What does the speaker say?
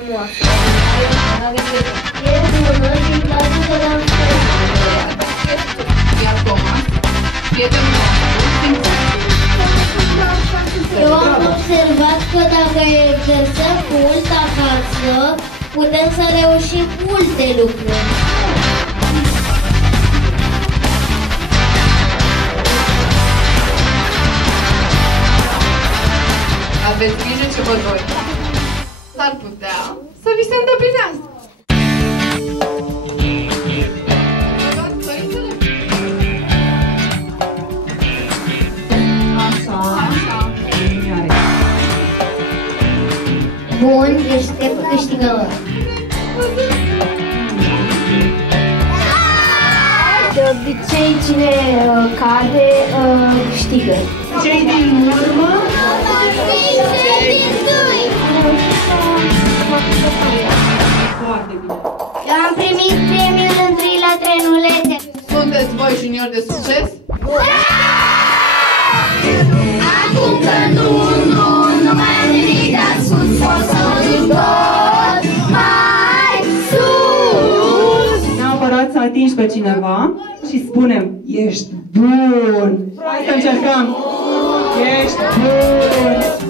frumoasă. E bună și îmi place să dansez. Iar Thomas, prietenul nostru, Eu am observat că dacă exersăm mult acasă, putem să reușim multe lucruri. aveți grijă ce vă doi. S-ar putea să vi se îndeplinească. Bun, deci suntem câștigători. De obicei, cine cade, câștigă. Cei din urmă? Foarte bine. Eu am primit premiul întâi la trenulete. Sunteți voi juniori de succes? Acum că nu mai am nimic de ascuns, pot să o duc tot mai sus. Neapărat să atingi pe cineva și spunem, ești bun. Hai să încercăm. Ești bun.